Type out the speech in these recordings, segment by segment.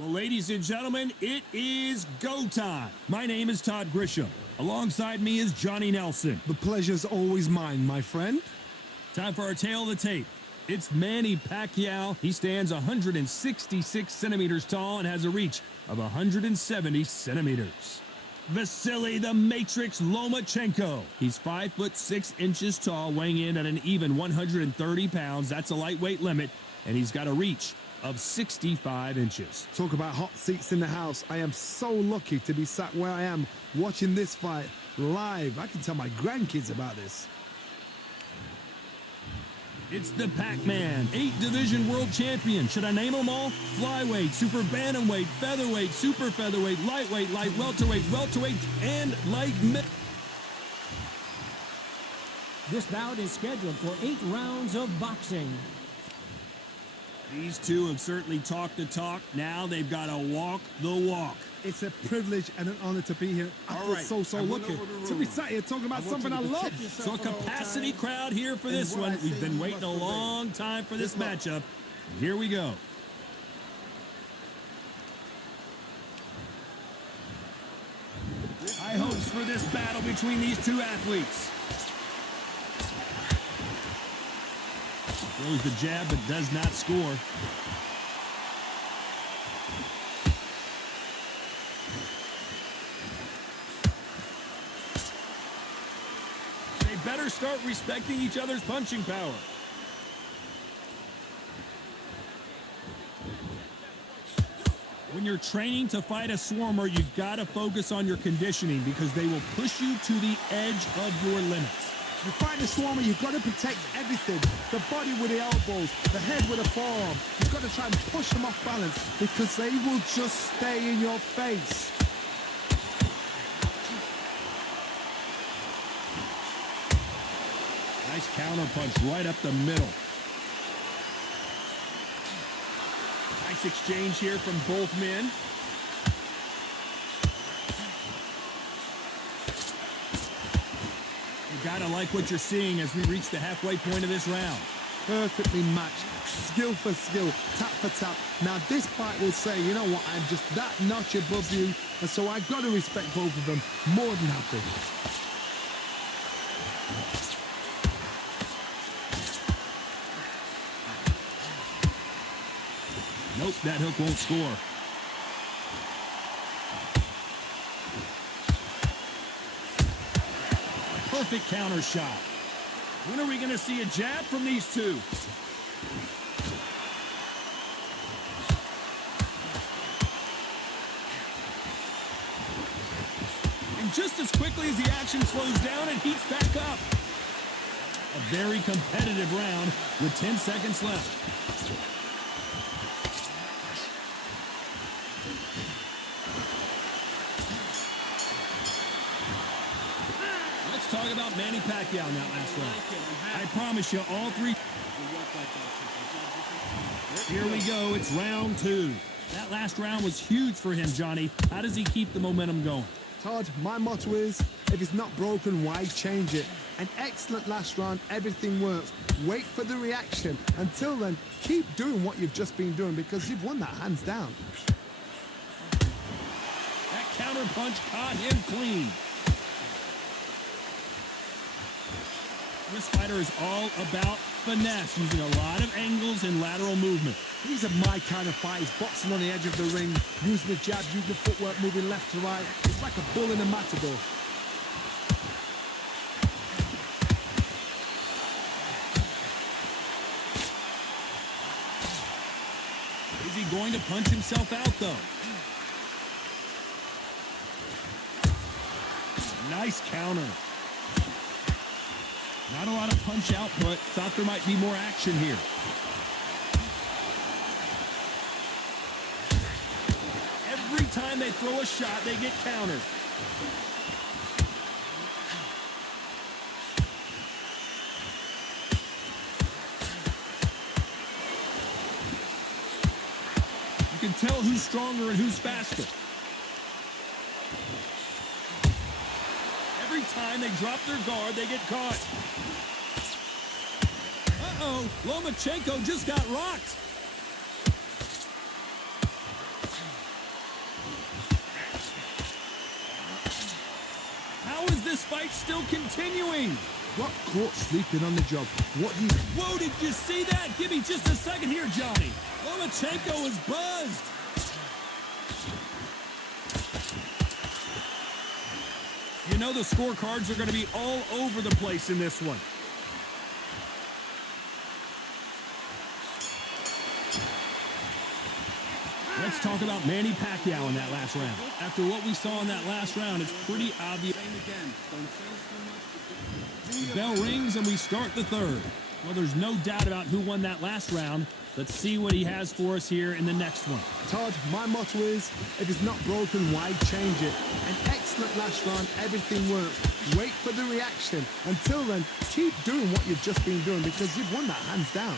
Well, ladies and gentlemen, it is go time. My name is Todd Grisham. Alongside me is Johnny Nelson. The pleasure's always mine, my friend. Time for our tail of the tape. It's Manny Pacquiao. He stands 166 centimeters tall and has a reach of 170 centimeters. Vasyl the Matrix Lomachenko. He's 5 foot 6 inches tall, weighing in at an even 130 pounds. That's a lightweight limit, and he's got a reach of 65 inches. Talk about hot seats in the house. I am so lucky to be sat where I am watching this fight live. I can tell my grandkids about this. It's the Pac-Man, 8-division world champion. Should I name them all? Flyweight, super bantamweight, featherweight, super featherweight, lightweight, light welterweight, and light mid. This bout is scheduled for 8 rounds of boxing. These two have certainly talked the talk. Now they've got to walk the walk. It's a privilege and an honor to be here. I feel so lucky to be sat here talking about something I love. So a capacity crowd here for this one. We've been waiting a long time for this matchup. Here we go. High hopes for this battle between these two athletes. Throws the jab, but does not score. They better start respecting each other's punching power. When you're training to fight a swarmer, you gotta focus on your conditioning because they will push you to the edge of your limits. You fight a swarmer, you've got to protect everything. The body with the elbows, the head with the forearm. You've got to try and push them off balance because they will just stay in your face. Nice counter punch right up the middle. Nice exchange here from both men. You gotta like what you're seeing as we reach the halfway point of this round. Perfectly matched, skill for skill, tap for tap. Now this fight will say, you know what, I'm just that notch above you, and so I've got to respect both of them more than happy. Nope, that hook won't score. Perfect counter shot. When are we going to see a jab from these two? And just as quickly as the action slows down, it heats back up. A very competitive round with 10 seconds left. Talk about Manny Pacquiao in that last round. I promise you, all three. Here we go. It's round 2. That last round was huge for him, Johnny. How does he keep the momentum going? Todd, my motto is, if it's not broken, why change it? An excellent last round. Everything works. Wait for the reaction. Until then, keep doing what you've just been doing because you've won that hands down. That counter punch caught him clean. This fighter is all about finesse, using a lot of angles and lateral movement. These are my kind of fights, boxing on the edge of the ring, using the jab, using the footwork, moving left to right. It's like a bull in a matador. Is he going to punch himself out, though? Nice counter. Not a lot of punch output. Thought there might be more action here. Every time they throw a shot, they get countered. You can tell who's stronger and who's faster. Every time they drop their guard, they get caught. Uh-oh, Lomachenko just got rocked. this fight's still continuing. Got caught sleeping on the job. What he... Whoa, did you see that? Give me just a second here, Johnny. Lomachenko is buzzed. You know the scorecards are going to be all over the place in this one. Let's talk about Manny Pacquiao in that last round. After what we saw in that last round, it's pretty obvious. The bell rings and we start the third. Well, there's no doubt about who won that last round. Let's see what he has for us here in the next one. Todd, my motto is, if it's not broken, why change it? An excellent last round, everything works. Wait for the reaction. Until then, keep doing what you've just been doing because you've won that hands down.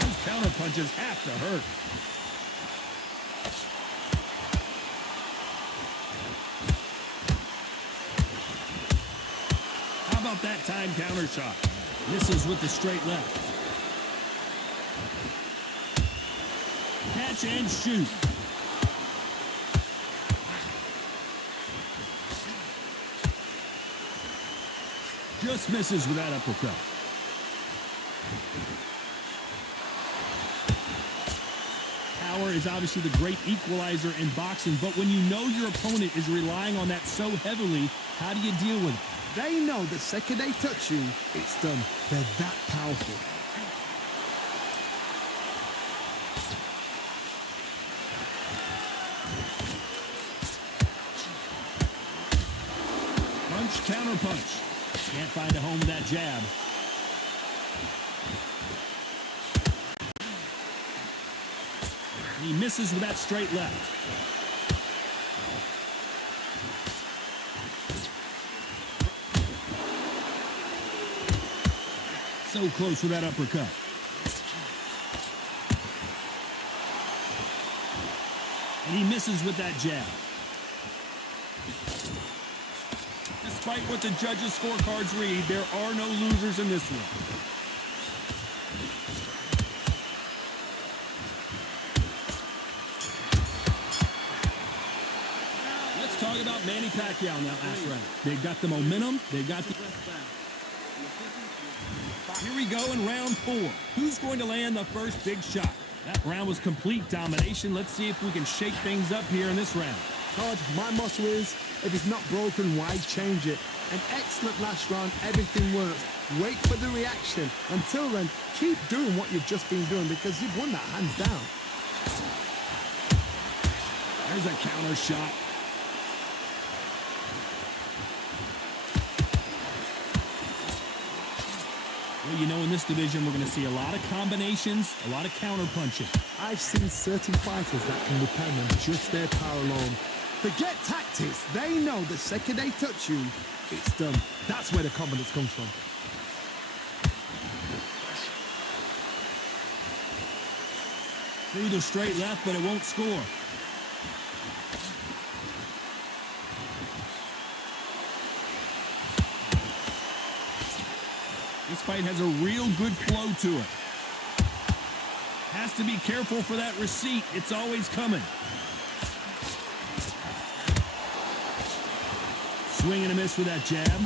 Those counter punches have to hurt. How about that time counter shot? Misses with the straight left. Catch and shoot. Just misses with that uppercut. Power is obviously the great equalizer in boxing, but when you know your opponent is relying on that so heavily, how do you deal with it? They know the second they touch you, it's done. They're that powerful. Punch, counter punch. Can't find a home with that jab. He misses with that straight left. So close with that uppercut. And he misses with that jab. Despite what the judges' scorecards read, there are no losers in this one. Let's talk about Manny Pacquiao in that last round. They've got the momentum. They've got the... Here we go in round 4. Who's going to land the first big shot? That round was complete domination. Let's see if we can shake things up here in this round. Todd, my motto is, if it's not broken, why change it? An excellent last round, everything works. Wait for the reaction. Until then, keep doing what you've just been doing because you've won that hands down. There's a counter shot. Well, you know, in this division, we're going to see a lot of combinations, a lot of counter punching. I've seen certain fighters that can depend on just their power alone. Forget tactics. They know the second they touch you, it's done. That's where the confidence comes from. Through the straight left, but it won't score. This fight has a real good flow to it. Has to be careful for that receipt. It's always coming. Swing and a miss with that jab.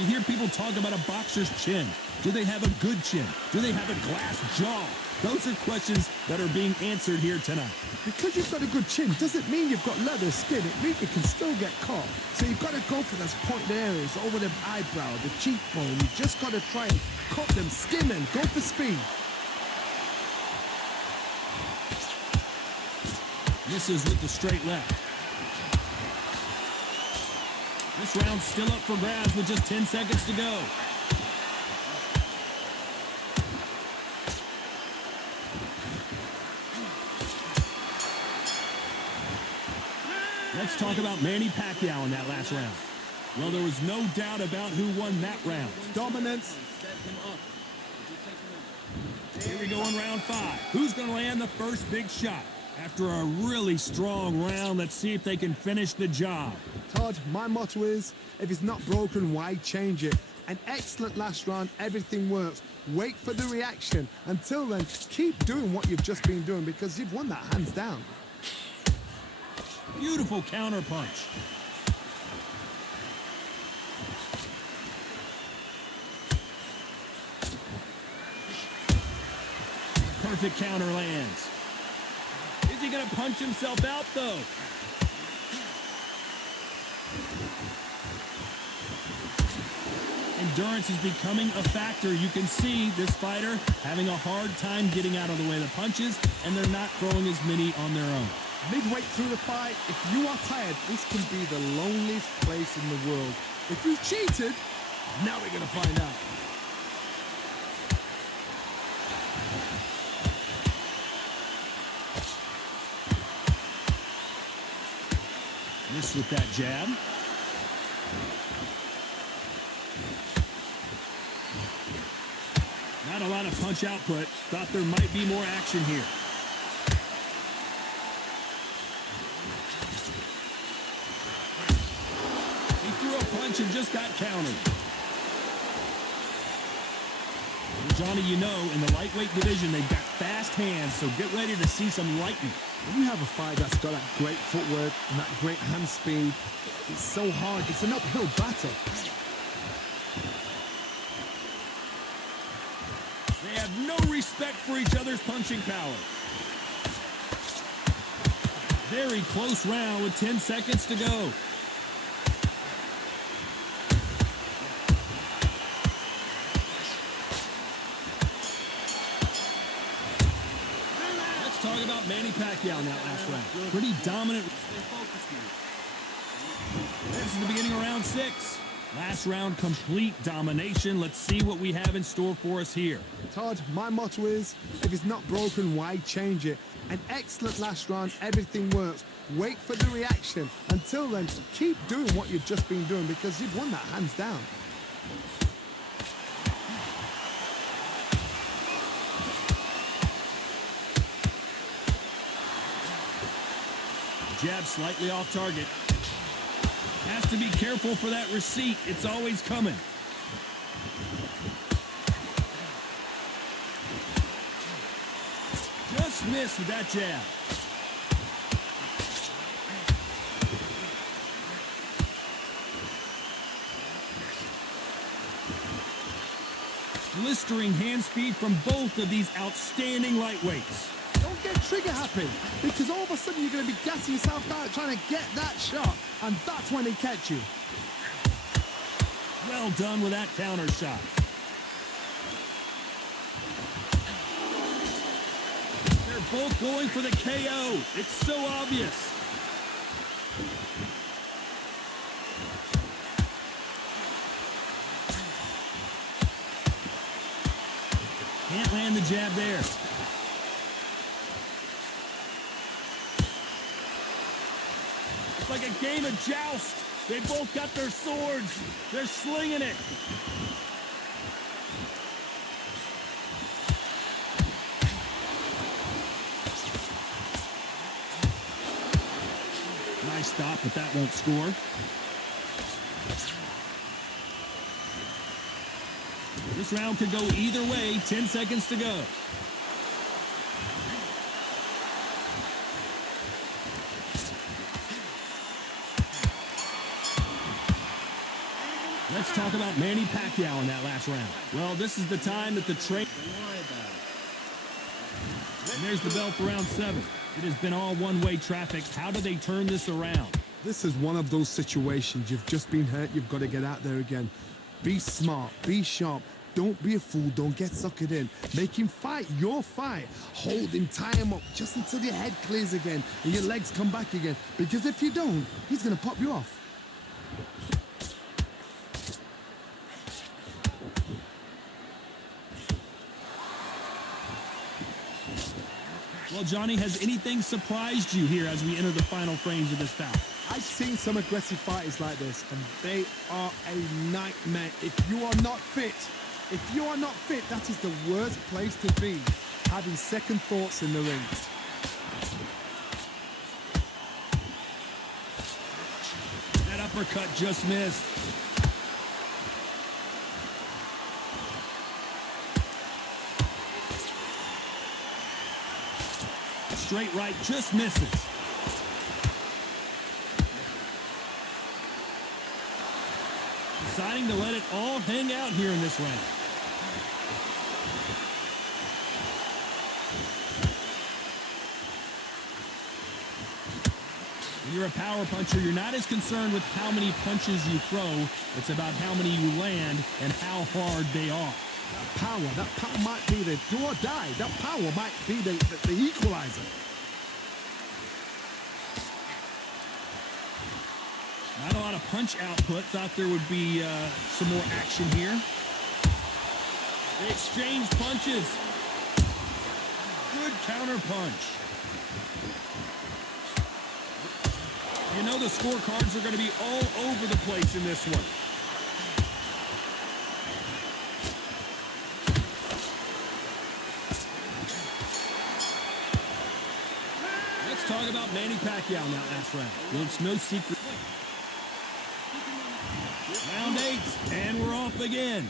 You hear people talk about a boxer's chin. Do they have a good chin? Do they have a glass jaw? Those are questions that are being answered here tonight. Because you've got a good chin doesn't mean you've got leather skin. It means you can still get caught. So you've got to go for those pointed areas over the eyebrow, the cheekbone. You just got to try and cut them, skim them, go for speed. Misses with the straight left. This round's still up for grabs with just 10 seconds to go. Let's talk about Manny Pacquiao in that last round. Well, there was no doubt about who won that round. Dominance. Here we go in round 5. Who's going to land the first big shot? After a really strong round, let's see if they can finish the job. Todd, my motto is, if it's not broken, why change it? An excellent last round, everything works. Wait for the reaction. Until then, keep doing what you've just been doing because you've won that hands down. Beautiful counter punch. Perfect counter lands. Is he going to punch himself out, though? Endurance is becoming a factor. You can see this fighter having a hard time getting out of the way of the punches, and they're not throwing as many on their own. Midway through the fight, if you are tired, this can be the loneliest place in the world. If you cheated, now we're going to find out. Missed with that jab. Not a lot of punch output. Thought there might be more action here. He threw a punch and just got countered. Well, Johnny, you know, in the lightweight division, they've got fast hands, so get ready to see some lightning. When you have a fight that's got that great footwork and that great hand speed, it's so hard. It's an uphill battle. They have no respect for each other's punching power. Very close round with 10 seconds to go. Let's talk about Manny Pacquiao in that last round. Pretty dominant. This is the beginning of round 6. Last round, complete domination. Let's see what we have in store for us here. Todd, my motto is, if it's not broken, why change it? An excellent last round, everything works. Wait for the reaction. Until then, keep doing what you've just been doing because you've won that hands down. Jab slightly off target. Has to be careful for that receipt. It's always coming. Just missed with that jab. Blistering hand speed from both of these outstanding lightweights. Don't get trigger happy because all of a sudden you're going to be gassing yourself out trying to get that shot, and that's when they catch you. Well done with that counter shot. They're both going for the KO. It's so obvious. Can't land the jab there. It's like a game of joust. They both got their swords. They're slinging it. Nice stop, but that won't score. This round could go either way. 10 seconds to go. Let's talk about Manny Pacquiao in that last round. Well, this is the time that the train... And there's the bell for round 7. It has been all one-way traffic. How do they turn this around? This is one of those situations. You've just been hurt. You've got to get out there again. Be smart. Be sharp. Don't be a fool. Don't get suckered in. Make him fight your fight. Hold him, tie him up just until your head clears again and your legs come back again. Because if you don't, he's going to pop you off. Well, Johnny, has anything surprised you here as we enter the final frames of this bout? I've seen some aggressive fighters like this, and they are a nightmare. If you are not fit, that is the worst place to be, having second thoughts in the ring. uppercut just missed. Straight right just misses. Deciding to let it all hang out here in this round. When you're a power puncher, you're not as concerned with how many punches you throw. It's about how many you land and how hard they are. That power might be the do or die. That power might be the equalizer. Not a lot of punch output. Thought there would be some more action here. They exchange punches. Good counter punch. You know the scorecards are going to be all over the place in this one. Let's talk about Manny Pacquiao now last round. Well, it's no secret. Round 8, and we're off again.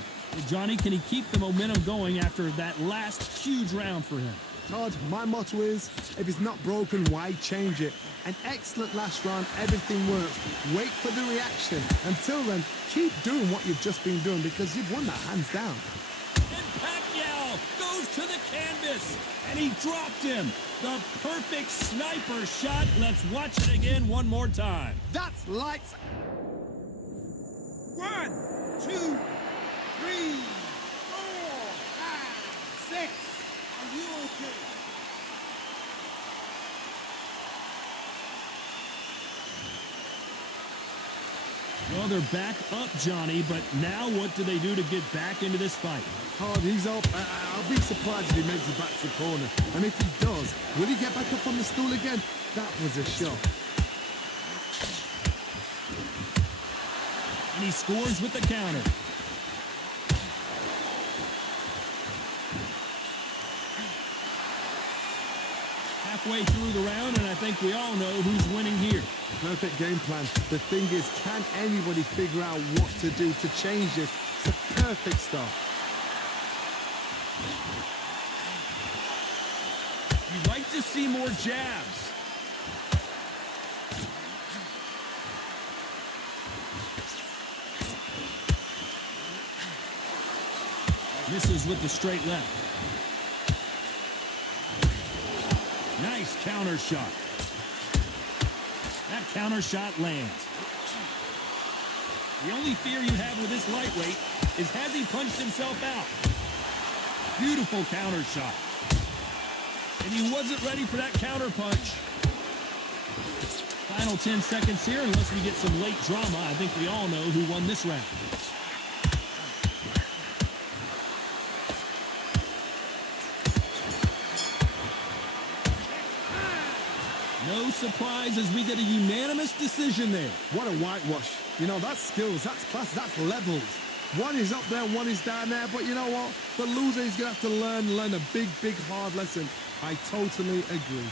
Johnny, can he keep the momentum going after that last huge round for him? Todd, my motto is, if it's not broken, why change it? An excellent last round, everything works. Wait for the reaction. Until then, keep doing what you've just been doing because you've won that hands down. And Pacquiao goes to the canvas, and he dropped him. The perfect sniper shot. Let's watch it again one more time. That's lights. 1, 2, 3, 4, 5, 6. Are you okay? Well, they're back up, Johnny, but now what do they do to get back into this fight? Todd, he's up. I'll be surprised if he makes it back to the corner. And if he does, will he get back up on the stool again? That was a shot. And he scores with the counter. Halfway through the round, and I think we all know who's winning here. Perfect game plan. The thing is, can anybody figure out what to do to change this? It's a perfect start. You'd like to see more jabs. Misses with the straight left. Nice counter shot. That counter shot lands. The only fear you have with this lightweight is has he punched himself out? Beautiful counter shot. And he wasn't ready for that counter punch. Final 10 seconds here, unless we get some late drama. I think we all know who won this round. No surprise as we get a unanimous decision there. What a whitewash. You know, that's skills, that's class, that's levels. One is up there, one is down there, but you know what? The loser is going to have to learn a big, hard lesson. I totally agree.